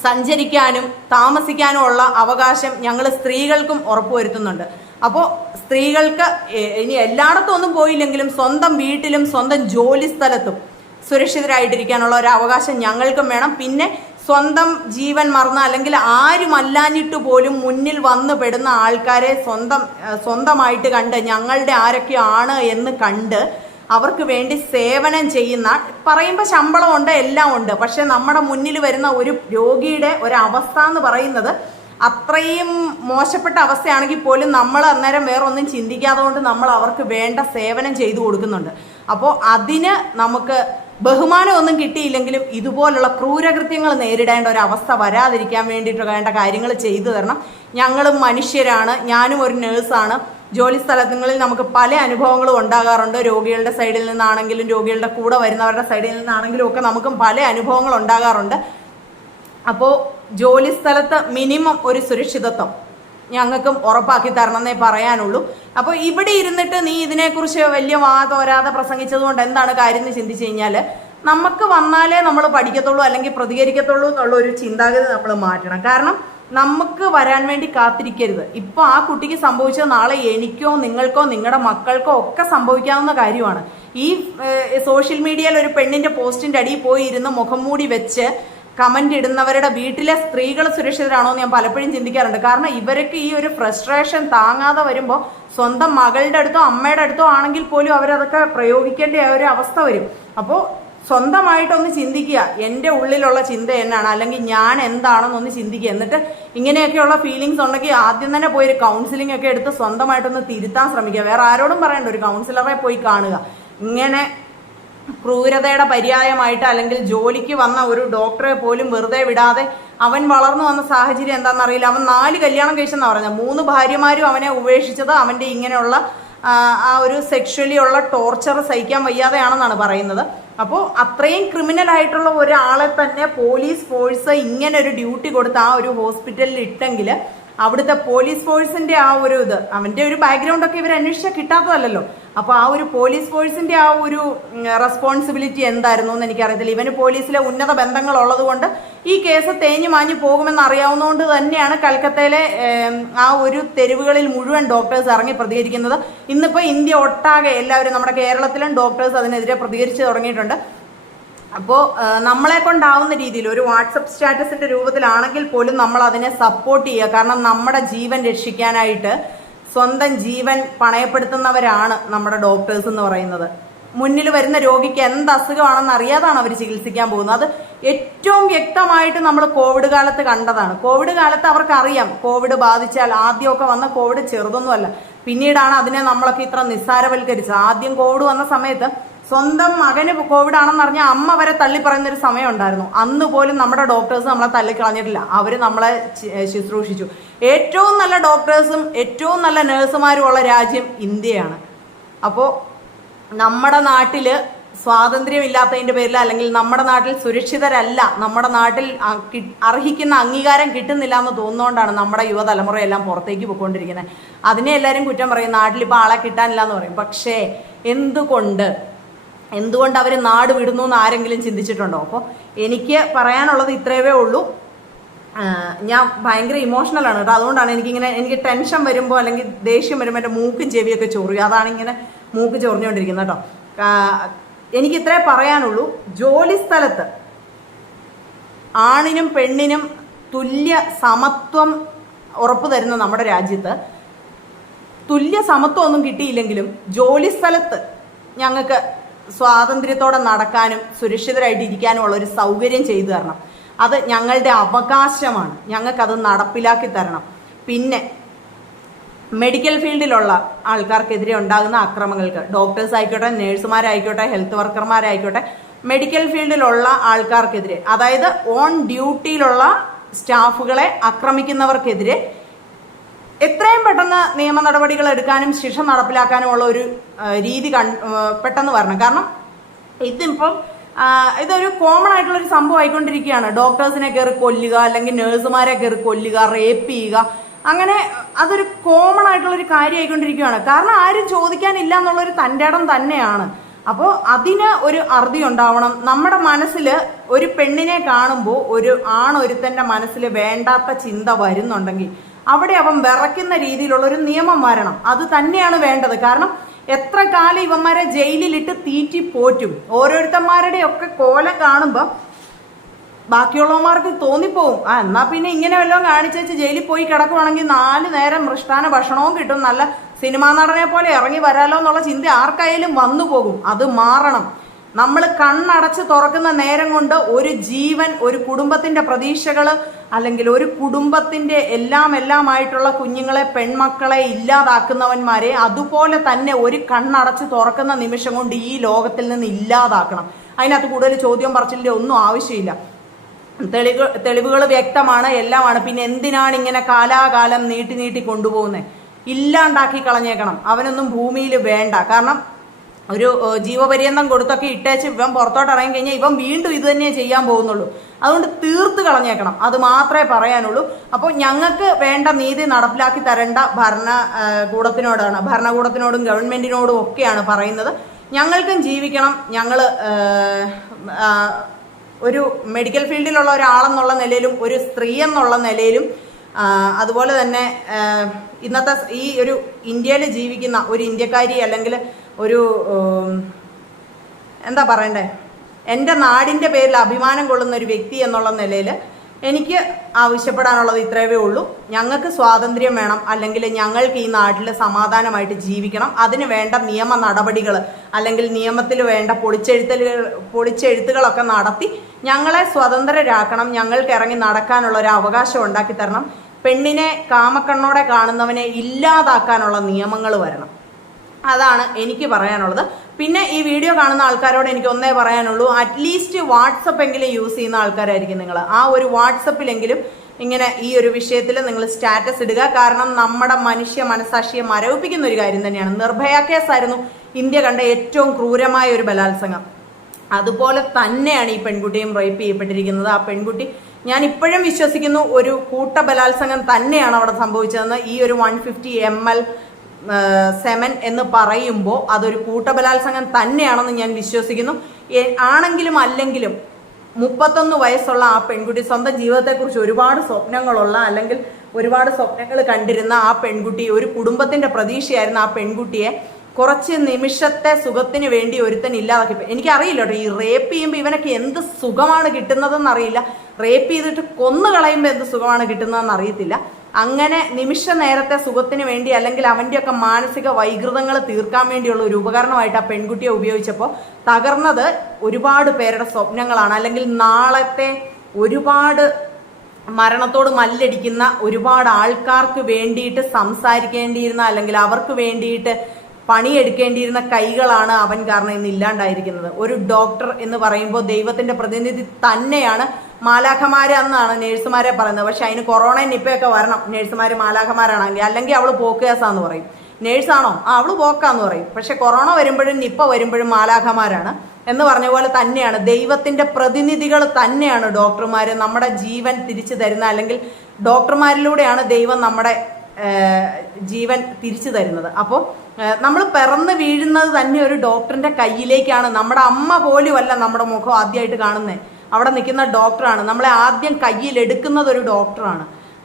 Speaker 1: സഞ്ചരിക്കാനും താമസിക്കാനും ഉള്ള അവകാശം ഞങ്ങൾ സ്ത്രീകൾക്കും ഉറപ്പുവരുത്തുന്നുണ്ട്. അപ്പോൾ സ്ത്രീകൾക്ക് ഇനി എല്ലായിടത്തും ഒന്നും പോയില്ലെങ്കിലും സ്വന്തം വീട്ടിലും സ്വന്തം ജോലി സ്ഥലത്തും സുരക്ഷിതരായിട്ടിരിക്കാനുള്ള ഒരു അവകാശം ഞങ്ങൾക്കും വേണം. പിന്നെ സ്വന്തം ജീവൻ മറന്ന അല്ലെങ്കിൽ ആരും അല്ലാഞ്ഞിട്ട് പോലും മുന്നിൽ വന്നു പെടുന്ന ആൾക്കാരെ സ്വന്തം സ്വന്തമായിട്ട് കണ്ട് ഞങ്ങളുടെ ആരൊക്കെയാണ് എന്ന് കണ്ട് അവർക്ക് വേണ്ടി സേവനം ചെയ്യുന്ന പറയുമ്പോൾ ശമ്പളമുണ്ട് എല്ലാം ഉണ്ട് പക്ഷെ നമ്മുടെ മുന്നിൽ വരുന്ന ഒരു രോഗിയുടെ ഒരു അവസ്ഥ എന്ന് പറയുന്നത് അത്രയും മോശപ്പെട്ട അവസ്ഥയാണെങ്കിൽ പോലും നമ്മൾ അന്നേരം വേറെ ഒന്നും ചിന്തിക്കാതെ കൊണ്ട് നമ്മൾ അവർക്ക് വേണ്ട സേവനം ചെയ്തു കൊടുക്കുന്നുണ്ട്. അപ്പോൾ അതിന് നമുക്ക് ബഹുമാനം ഒന്നും കിട്ടിയില്ലെങ്കിലും ഇതുപോലുള്ള ക്രൂരകൃത്യങ്ങൾ നേരിടേണ്ട ഒരു അവസ്ഥ വരാതിരിക്കാൻ വേണ്ടിയിട്ട് വേണ്ട കാര്യങ്ങൾ ചെയ്തു തരണം. ഞങ്ങളും മനുഷ്യരാണ് ഞാനും ഒരു നേഴ്സാണ് ജോലി സ്ഥലങ്ങളിൽ നമുക്ക് പല അനുഭവങ്ങളും ഉണ്ടാകാറുണ്ട്. രോഗികളുടെ സൈഡിൽ നിന്നാണെങ്കിലും രോഗികളുടെ കൂടെ വരുന്നവരുടെ സൈഡിൽ നിന്നാണെങ്കിലും ഒക്കെ നമുക്കും പല അനുഭവങ്ങൾ ഉണ്ടാകാറുണ്ട്. അപ്പോൾ ജോലി സ്ഥലത്ത് മിനിമം ഒരു സുരക്ഷിതത്വം ഞങ്ങൾക്കും ഉറപ്പാക്കി തരണമെന്നേ പറയാനുള്ളൂ. അപ്പോൾ ഇവിടെ ഇരുന്നിട്ട് നീ ഇതിനെക്കുറിച്ച് വലിയ വാതോരാതെ പ്രസംഗിച്ചത് കൊണ്ട് എന്താണ് കാര്യം എന്ന് ചിന്തിച്ചു കഴിഞ്ഞാൽ നമുക്ക് വന്നാലേ നമ്മൾ പഠിക്കത്തുള്ളൂ അല്ലെങ്കിൽ പ്രതികരിക്കത്തുള്ളൂ എന്നുള്ള ഒരു ചിന്താഗതി നമ്മൾ മാറ്റണം. കാരണം നമുക്ക് വരാൻ വേണ്ടി കാത്തിരിക്കരുത്. ഇപ്പോൾ ആ കുട്ടിക്ക് സംഭവിച്ചത് നാളെ എനിക്കോ നിങ്ങൾക്കോ നിങ്ങളുടെ മക്കൾക്കോ ഒക്കെ സംഭവിക്കാവുന്ന കാര്യമാണ്. ഈ സോഷ്യൽ മീഡിയയിൽ ഒരു പെണ്ണിന്റെ പോസ്റ്റിന്റെ അടിയിൽ പോയി ഇരുന്ന് മുഖം മൂടി വെച്ച് കമന്റ് ഇടുന്നവരുടെ വീട്ടിലെ സ്ത്രീകൾ സുരക്ഷിതരാണോ എന്ന് ഞാൻ പലപ്പോഴും ചിന്തിക്കാറുണ്ട്. കാരണം ഇവർക്ക് ഈ ഒരു ഫ്രസ്ട്രേഷൻ താങ്ങാതെ വരുമ്പോൾ സ്വന്തം മകളുടെ അടുത്തോ അമ്മയുടെ അടുത്തോ ആണെങ്കിൽ പോലും അവരതൊക്കെ പ്രയോഗിക്കേണ്ട ഒരു അവസ്ഥ വരും. അപ്പോൾ സ്വന്തമായിട്ടൊന്ന് ചിന്തിക്കുക എന്റെ ഉള്ളിലുള്ള ചിന്ത എന്നാണ് അല്ലെങ്കിൽ ഞാൻ എന്താണെന്നൊന്ന് ചിന്തിക്കുക. എന്നിട്ട് ഇങ്ങനെയൊക്കെയുള്ള ഫീലിങ്സ് ഉണ്ടെങ്കിൽ ആദ്യം തന്നെ പോയി ഒരു കൗൺസിലിംഗ് ഒക്കെ എടുത്ത് സ്വന്തമായിട്ടൊന്ന് തിരുത്താൻ ശ്രമിക്കുക. വേറെ ആരോടും പറയണ്ട ഒരു കൗൺസിലറെ പോയി കാണുക. ഇങ്ങനെ ക്രൂരതയുടെ പര്യായമായിട്ട് അല്ലെങ്കിൽ ജോലിക്ക് വന്ന ഒരു ഡോക്ടറെ പോലും വെറുതെ വിടാതെ അവൻ വളർന്നു വന്ന സാഹചര്യം എന്താണെന്നറിയില്ല. അവൻ നാല് കല്യാണം കഴിച്ചെന്നാണ് പറഞ്ഞത്. മൂന്ന് ഭാര്യമാരും അവനെ ഉപേക്ഷിച്ചത് അവന്റെ ഇങ്ങനെയുള്ള ആ, ഒരു സെക്ഷലി ഉള്ള ടോർച്ചർ സഹിക്കാൻ വയ്യാതെയാണെന്നാണ് പറയുന്നത്. അപ്പോൾ അത്രയും ക്രിമിനൽ ആയിട്ടുള്ള ഒരാളെ തന്നെ പോലീസ് ഫോഴ്സ് ഇങ്ങനെ ഒരു ഡ്യൂട്ടി കൊടുത്ത് ആ ഒരു ഹോസ്പിറ്റലിൽ ഇട്ടെങ്കിൽ അവിടുത്തെ പോലീസ് ഫോഴ്സിന്റെ ആ ഒരു ഇത് അവന്റെ ഒരു ബാക്ക്ഗ്രൗണ്ട് ഒക്കെ ഇവർ അന്വേഷിച്ചാൽ കിട്ടാത്തതല്ലല്ലോ. അപ്പൊ ആ ഒരു പോലീസ് ഫോഴ്സിന്റെ ആ ഒരു റെസ്പോൺസിബിലിറ്റി എന്തായിരുന്നു എന്ന് എനിക്കറിയത്തില്ല. ഇവന് പോലീസിലെ ഉന്നത ബന്ധങ്ങൾ ഉള്ളതുകൊണ്ട് ഈ കേസ് തേഞ്ഞു മാഞ്ഞു പോകുമെന്ന് അറിയാവുന്നതുകൊണ്ട് തന്നെയാണ് കൽക്കത്തയിലെ ആ ഒരു തെരുവുകളിൽ മുഴുവൻ ഡോക്ടേഴ്സ് ഇറങ്ങി പ്രതികരിക്കുന്നത്. ഇന്നിപ്പോൾ ഇന്ത്യ ഒട്ടാകെ എല്ലാവരും നമ്മുടെ കേരളത്തിലും ഡോക്ടേഴ്സ് അതിനെതിരെ പ്രതികരിച്ച് തുടങ്ങിയിട്ടുണ്ട്. അപ്പോൾ നമ്മളെ കൊണ്ടാവുന്ന രീതിയിൽ ഒരു വാട്സപ്പ് സ്റ്റാറ്റസിന്റെ രൂപത്തിലാണെങ്കിൽ പോലും നമ്മൾ അതിനെ സപ്പോർട്ട് ചെയ്യുക. കാരണം നമ്മുടെ ജീവൻ രക്ഷിക്കാനായിട്ട് സ്വന്തം ജീവൻ പണയപ്പെടുത്തുന്നവരാണ് നമ്മുടെ ഡോക്ടേഴ്സ് എന്ന് പറയുന്നത്. മുന്നിൽ വരുന്ന രോഗിക്ക് എന്ത് അസുഖമാണെന്ന് അറിയാതാണ് അവർ ചികിത്സിക്കാൻ പോകുന്നത്. അത് ഏറ്റവും വ്യക്തമായിട്ട് നമ്മൾ കോവിഡ് കാലത്ത് കണ്ടതാണ്. കോവിഡ് കാലത്ത് അവർക്കറിയാം. കോവിഡ് ബാധിച്ചാൽ ആദ്യമൊക്കെ വന്ന കോവിഡ് ചെറുതൊന്നുമല്ല. പിന്നീടാണ് അതിനെ നമ്മളൊക്കെ ഇത്ര നിസ്സാരവൽക്കരിച്ചത്. ആദ്യം കോവിഡ് വന്ന സമയത്ത് സ്വന്തം മകന് കോവിഡ് ആണെന്ന് അറിഞ്ഞാൽ അമ്മ വരെ തള്ളി പറയുന്ന ഒരു സമയം ഉണ്ടായിരുന്നു. അന്ന് പോലും നമ്മുടെ ഡോക്ടേഴ്സ് നമ്മളെ തള്ളിക്കളഞ്ഞിട്ടില്ല. അവർ നമ്മളെ ശുശ്രൂഷിച്ചു. ഏറ്റവും നല്ല ഡോക്ടേഴ്സും ഏറ്റവും നല്ല നഴ്സുമാരും ഉള്ള രാജ്യം ഇന്ത്യയാണ്. അപ്പോൾ നമ്മുടെ നാട്ടിൽ സ്വാതന്ത്ര്യമില്ലാത്തതിന്റെ പേരിൽ അല്ലെങ്കിൽ നമ്മുടെ നാട്ടിൽ സുരക്ഷിതരല്ല നമ്മുടെ നാട്ടിൽ അർഹിക്കുന്ന അംഗീകാരം കിട്ടുന്നില്ല എന്ന് തോന്നുന്നതുകൊണ്ടാണ് നമ്മുടെ യുവതലമുറയെല്ലാം പുറത്തേക്ക് പോയിക്കൊണ്ടിരിക്കുന്നത് അതിനെ എല്ലാവരും കുറ്റം പറയും നാട്ടിൽ ഇപ്പോൾ ആളെ കിട്ടാനില്ല എന്ന് പറയും. പക്ഷേ എന്തുകൊണ്ട്? എന്തുകൊണ്ട് അവർ നാട് വിടുന്നു എന്ന് ആരെങ്കിലും ചിന്തിച്ചിട്ടുണ്ടോ? അപ്പോൾ എനിക്ക് പറയാനുള്ളത് ഇത്രയേ ഉള്ളൂ. ഞാൻ ഭയങ്കര ഇമോഷണൽ ആണ് കേട്ടോ. അതുകൊണ്ടാണ് എനിക്കിങ്ങനെ എനിക്ക് ടെൻഷൻ വരുമ്പോൾ അല്ലെങ്കിൽ ദേഷ്യം വരുമ്പോൾ എന്റെ മൂക്കും ചെവിയൊക്കെ ചൊറിയും. അതാണ് ഇങ്ങനെ മൂക്ക് ചൊറിഞ്ഞുകൊണ്ടിരിക്കുന്നത് കേട്ടോ. എനിക്ക് ഇത്രേ പറയാനുള്ളൂ. ജോലി സ്ഥലത്ത് ആണിനും പെണ്ണിനും തുല്യ സമത്വം ഉറപ്പു തരുന്ന നമ്മുടെ രാജ്യത്ത് തുല്യ സമത്വം ഒന്നും കിട്ടിയില്ലെങ്കിലും ജോലി സ്ഥലത്ത് ഞങ്ങൾക്ക് സ്വാതന്ത്ര്യത്തോടെ നടക്കാനും സുരക്ഷിതരായിട്ട് ഇരിക്കാനും ഉള്ള ഒരു സൗകര്യം ചെയ്തു തരണം. അത് ഞങ്ങളുടെ അവകാശമാണ്. ഞങ്ങൾക്കത് നടപ്പിലാക്കി തരണം. പിന്നെ മെഡിക്കൽ ഫീൽഡിലുള്ള ആൾക്കാർക്കെതിരെ ഉണ്ടാകുന്ന അക്രമങ്ങൾക്ക് ഡോക്ടേഴ്സ് ആയിക്കോട്ടെ നേഴ്സുമാരായിക്കോട്ടെ ഹെൽത്ത് വർക്കർമാരായിക്കോട്ടെ മെഡിക്കൽ ഫീൽഡിലുള്ള ആൾക്കാർക്കെതിരെ അതായത് ഓൺ ഡ്യൂട്ടിയിലുള്ള സ്റ്റാഫുകളെ ആക്രമിക്കുന്നവർക്കെതിരെ എത്രയും പെട്ടെന്ന് നിയമ നടപടികൾ എടുക്കാനും ശിക്ഷ നടപ്പിലാക്കാനും ഉള്ള ഒരു രീതി പെട്ടെന്ന് വരണം. കാരണം ഇതിപ്പം ഇതൊരു കോമൺ ആയിട്ടുള്ള ഒരു സംഭവം ആയിക്കൊണ്ടിരിക്കുകയാണ്. ഡോക്ടേഴ്സിനെ കയറി കൊല്ലുക അല്ലെങ്കിൽ നഴ്സുമാരെ കയറി കൊല്ലുക റേപ്പ് ചെയ്യുക. അങ്ങനെ അതൊരു കോമൺ ആയിട്ടുള്ള ഒരു കാര്യമായിക്കൊണ്ടിരിക്കുകയാണ് കാരണം ആരും ചോദിക്കാനില്ല എന്നുള്ളൊരു തന്റെ ഇടം തന്നെയാണ്. അപ്പോൾ അതിന് ഒരു അറുതി ഉണ്ടാവണം. നമ്മുടെ മനസ്സിൽ ഒരു പെണ്ണിനെ കാണുമ്പോൾ ഒരു ആണൊരുത്തന്റെ മനസ്സിൽ വേണ്ടാത്ത ചിന്ത വരുന്നുണ്ടെങ്കിൽ അവിടെ അവൻ വിറയ്ക്കുന്ന രീതിയിലുള്ള ഒരു നിയമം വരണം. അത് തന്നെയാണ് വേണ്ടത്. കാരണം എത്ര കാലം ഇവന്മാരെ ജയിലിലിട്ട് തീറ്റി പോറ്റും? ഓരോരുത്തന്മാരുടെ ഒക്കെ കോലം കാണുമ്പോൾ ബാക്കിയുള്ളവന്മാർക്ക് തോന്നിപ്പോവും. ആ എന്നാ പിന്നെ ഇങ്ങനെ വല്ലതും കാണിച്ചേച്ച് ജയിലിൽ പോയി കിടക്കുവാണെങ്കിൽ നാല് നേരം മൃഷ്ടാന ഭക്ഷണവും കിട്ടും. നല്ല സിനിമാ നടനെ പോലെ ഇറങ്ങി വരാലോ എന്നുള്ള ചിന്ത ആർക്കായാലും വന്നു പോകും. അത് മാറണം. നമ്മൾ കണ്ണടച്ച് തുറക്കുന്ന നേരം കൊണ്ട് ഒരു ജീവൻ ഒരു കുടുംബത്തിന്റെ പ്രതീക്ഷകൾ അല്ലെങ്കിൽ ഒരു കുടുംബത്തിന്റെ എല്ലാം എല്ലാമായിട്ടുള്ള കുഞ്ഞുങ്ങളെ പെൺമക്കളെ ഇല്ലാതാക്കുന്നവന്മാരെ അതുപോലെ തന്നെ ഒരു കണ്ണടച്ച് തുറക്കുന്ന നിമിഷം കൊണ്ട് ഈ ലോകത്തിൽ നിന്ന് ഇല്ലാതാക്കണം. അതിനകത്ത് കൂടുതൽ ചോദ്യം പറച്ചിലിന്റെ ഒന്നും ആവശ്യമില്ല. തെളിവ് തെളിവുകൾ വ്യക്തമാണ് എല്ലാമാണ്. പിന്നെ എന്തിനാണ് ഇങ്ങനെ കാലാകാലം നീട്ടി നീട്ടി കൊണ്ടുപോകുന്നത് ഇല്ലാണ്ടാക്കി കളഞ്ഞേക്കണം. അവനൊന്നും ഭൂമിയിൽ വേണ്ട. കാരണം ഒരു ജീവപര്യന്തം കൊടുത്തൊക്കെ ഇട്ടേച്ച് ഇവൻ പുറത്തോട്ട് ഇറങ്ങി കഴിഞ്ഞാൽ ഇവൻ വീണ്ടും ഇത് തന്നെ ചെയ്യാൻ പോകുന്നുള്ളൂ. അതുകൊണ്ട് തീർത്ത് കളഞ്ഞേക്കണം. അത് മാത്രമേ പറയാനുള്ളൂ. അപ്പോൾ ഞങ്ങൾക്ക് വേണ്ട നീതി നടപ്പിലാക്കി തരേണ്ട ഭരണകൂടത്തിനോടാണ് ഭരണകൂടത്തിനോടും ഗവൺമെന്റിനോടും ഒക്കെയാണ് പറയുന്നത്. ഞങ്ങൾക്കും ജീവിക്കണം. ഞങ്ങൾ ഒരു മെഡിക്കൽ ഫീൽഡിലുള്ള ഒരാളെന്നുള്ള നിലയിലും ഒരു സ്ത്രീ എന്നുള്ള നിലയിലും അതുപോലെ തന്നെ ഇന്നത്തെ ഈ ഒരു ഇന്ത്യയിൽ ജീവിക്കുന്ന ഒരു ഇന്ത്യക്കാരി അല്ലെങ്കിൽ ഒരു എന്താ പറയണ്ടേ? എന്റെ നാടിന്റെ പേരിൽ അഭിമാനം കൊള്ളുന്ന ഒരു വ്യക്തി എന്നുള്ള നിലയിൽ എനിക്ക് ആവശ്യപ്പെടാനുള്ളത് ഇത്രയേ ഉള്ളൂ. ഞങ്ങൾക്ക് സ്വാതന്ത്ര്യം വേണം. അല്ലെങ്കിൽ ഞങ്ങൾക്ക് ഈ നാട്ടിൽ സമാധാനമായിട്ട് ജീവിക്കണം. അതിന് വേണ്ട നിയമ നടപടികൾ അല്ലെങ്കിൽ നിയമത്തിൽ വേണ്ട പൊളിച്ചെഴുത്തലുകൾ പൊളിച്ചെഴുത്തുകളൊക്കെ നടത്തി ഞങ്ങളെ സ്വതന്ത്രരാക്കണം. ഞങ്ങൾക്ക് ഇറങ്ങി നടക്കാനുള്ള ഒരു അവകാശം ഉണ്ടാക്കി തരണം. പെണ്ണിനെ കാമക്കണ്ണോടെ കാണുന്നവനെ ഇല്ലാതാക്കാനുള്ള നിയമങ്ങൾ വരണം. അതാണ് എനിക്ക് പറയാനുള്ളത്. പിന്നെ ഈ വീഡിയോ കാണുന്ന ആൾക്കാരോട് എനിക്ക് ഒന്നേ പറയാനുള്ളൂ അറ്റ്ലീസ്റ്റ് വാട്സപ്പ് എങ്കിലും യൂസ് ചെയ്യുന്ന ആൾക്കാരായിരിക്കും നിങ്ങൾ ആ ഒരു വാട്സപ്പിലെങ്കിലും ഇങ്ങനെ ഈ ഒരു വിഷയത്തിൽ നിങ്ങൾ സ്റ്റാറ്റസ് ഇടുക. കാരണം നമ്മുടെ മനുഷ്യ മനസാക്ഷിയെ മരവിപ്പിക്കുന്ന ഒരു കാര്യം തന്നെയാണ്. നിർഭയ കേസായിരുന്നു ഇന്ത്യ കണ്ട ഏറ്റവും ക്രൂരമായ ഒരു ബലാത്സംഗം. അതുപോലെ തന്നെയാണ് ഈ പെൺകുട്ടിയും റേപ്പ് ചെയ്യപ്പെട്ടിരിക്കുന്നത്. ആ പെൺകുട്ടി ഞാൻ ഇപ്പോഴും വിശ്വസിക്കുന്നു ഒരു കൂട്ട ബലാത്സംഗം തന്നെയാണ് അവിടെ സംഭവിച്ചതെന്ന്. ഈ ഒരു one fifty M L semen എന്ന് പറയുമ്പോൾ അതൊരു കൂട്ടബലാത്സംഗം തന്നെയാണെന്ന് ഞാൻ വിശ്വസിക്കുന്നു. ആണെങ്കിലും അല്ലെങ്കിലും മുപ്പത്തൊന്ന് വയസ്സുള്ള ആ പെൺകുട്ടി സ്വന്തം ജീവിതത്തെക്കുറിച്ച് ഒരുപാട് സ്വപ്നങ്ങളുള്ള അല്ലെങ്കിൽ ഒരുപാട് സ്വപ്നങ്ങൾ കണ്ടിരുന്ന ആ പെൺകുട്ടി ഒരു കുടുംബത്തിന്റെ പ്രതീക്ഷയായിരുന്ന ആ പെൺകുട്ടിയെ കുറച്ച് നിമിഷത്തെ സുഖത്തിന് വേണ്ടി ഒരുത്തൻ ഇല്ലാതാക്കി. എനിക്കറിയില്ല കേട്ടോ ഈ റേപ്പ് ചെയ്യുമ്പോൾ ഇവനൊക്കെ എന്ത് സുഖമാണ് കിട്ടുന്നതെന്ന് അറിയില്ല റേപ്പ് ചെയ്തിട്ട് കൊന്നു കളയുമ്പോൾ എന്ത് സുഖമാണ് കിട്ടുന്നതെന്ന് അറിയത്തില്ല അങ്ങനെ നിമിഷ നേരത്തെ സുഖത്തിന് വേണ്ടി അല്ലെങ്കിൽ അവന്റെയൊക്കെ മാനസിക വൈകൃതങ്ങൾ തീർക്കാൻ വേണ്ടിയുള്ള ഒരു ഉപകരണമായിട്ട് ആ പെൺകുട്ടിയെ ഉപയോഗിച്ചപ്പോൾ തകർന്നത് ഒരുപാട് പേരുടെ സ്വപ്നങ്ങളാണ്. അല്ലെങ്കിൽ നാളത്തെ ഒരുപാട് മരണത്തോട് മല്ലടിക്കുന്ന ഒരുപാട് ആൾക്കാർക്ക് വേണ്ടിയിട്ട് സംസാരിക്കേണ്ടിയിരുന്ന അല്ലെങ്കിൽ അവർക്ക് വേണ്ടിയിട്ട് പണിയെടുക്കേണ്ടിയിരുന്ന കൈകളാണ് അവൻ കാരണം ഇന്ന് ഇല്ലാണ്ടായിരിക്കുന്നത്. ഒരു ഡോക്ടർ എന്ന് പറയുമ്പോൾ ദൈവത്തിന്റെ പ്രതിനിധി തന്നെയാണ് മാലാഖമാര് എന്നാണ് നേഴ്സുമാരെ പറയുന്നത്. പക്ഷെ അതിന് കൊറോണ നിപ്പയൊക്കെ വരണം. നേഴ്സുമാര് മാലാഖമാരാണെങ്കിൽ അല്ലെങ്കിൽ അവൾ പോക്കേസാന്ന് പറയും. നേഴ്സാണോ? ആ അവൾ പോക്കാന്ന് പറയും. പക്ഷെ കൊറോണ വരുമ്പോഴും നിപ്പ വരുമ്പോഴും മാലാഖമാരാണ് എന്ന് പറഞ്ഞ പോലെ തന്നെയാണ്. ദൈവത്തിന്റെ പ്രതിനിധികൾ തന്നെയാണ് ഡോക്ടർമാര്. നമ്മുടെ ജീവൻ തിരിച്ചു തരുന്ന അല്ലെങ്കിൽ ഡോക്ടർമാരിലൂടെയാണ് ദൈവം നമ്മുടെ ജീവൻ തിരിച്ചു തരുന്നത്. അപ്പോൾ നമ്മൾ പിറന്ന് വീഴുന്നത് തന്നെ ഒരു ഡോക്ടറിന്റെ കയ്യിലേക്കാണ്. നമ്മുടെ അമ്മ പോലും അല്ല നമ്മുടെ മുഖം ആദ്യമായിട്ട് കാണുന്നത് അവിടെ നിൽക്കുന്ന ഡോക്ടറാണ്. നമ്മളെ ആദ്യം കയ്യിൽ എടുക്കുന്നത് ഒരു ഡോക്ടറാണ്.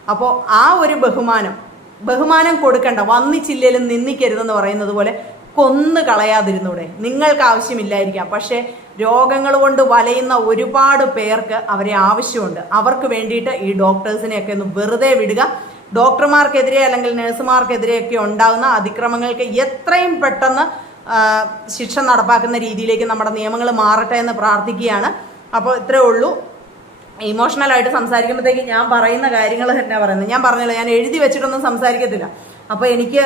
Speaker 1: അപ്പോൾ ആ ഒരു ബഹുമാനം ബഹുമാനം കൊടുക്കണ്ട. വന്നിച്ചില്ലേലും നിന്ദിക്കരുതെന്ന് പറയുന്നത് പോലെ കൊന്നു കളയാതിരുന്നൂടെ. നിങ്ങൾക്ക് ആവശ്യമില്ലായിരിക്കാം. പക്ഷേ രോഗങ്ങൾ കൊണ്ട് വലയുന്ന ഒരുപാട് പേർക്ക് അവരെ ആവശ്യമുണ്ട്. അവർക്ക് വേണ്ടിയിട്ട് ഈ ഡോക്ടേഴ്സിനെയൊക്കെ ഒന്ന് വെറുതെ വിടുക. ഡോക്ടർമാർക്കെതിരെ അല്ലെങ്കിൽ നഴ്സുമാർക്കെതിരെയൊക്കെ ഉണ്ടാകുന്ന അതിക്രമങ്ങൾക്ക് എത്രയും പെട്ടെന്ന് ശിക്ഷ നടപ്പാക്കുന്ന രീതിയിലേക്ക് നമ്മുടെ നിയമങ്ങൾ മാറട്ടെ എന്ന് പ്രാർത്ഥിക്കുകയാണ്. അപ്പോൾ ഇത്രയേ ഉള്ളൂ. ഇമോഷണലായിട്ട് സംസാരിക്കുമ്പോഴത്തേക്ക് ഞാൻ പറയുന്ന കാര്യങ്ങൾ തന്നെ പറയുന്നത്. ഞാൻ പറഞ്ഞില്ല ഞാൻ എഴുതി വെച്ചിട്ടൊന്നും സംസാരിക്കത്തില്ല. അപ്പോൾ എനിക്ക്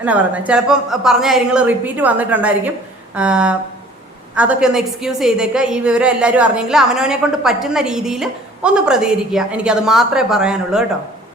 Speaker 1: എന്നാ പറയുന്നത്? ചിലപ്പം പറഞ്ഞ കാര്യങ്ങൾ റിപ്പീറ്റ് വന്നിട്ടുണ്ടായിരിക്കും. അതൊക്കെ ഒന്ന് എക്സ്ക്യൂസ് ചെയ്തേക്ക്. ഈ വിവരം എല്ലാവരും അറിഞ്ഞെങ്കിൽ അവനവനെ കൊണ്ട് പറ്റുന്ന രീതിയിൽ ഒന്ന് പ്രതികരിക്കുക. എനിക്കത് മാത്രമേ പറയാനുള്ളൂ കേട്ടോ.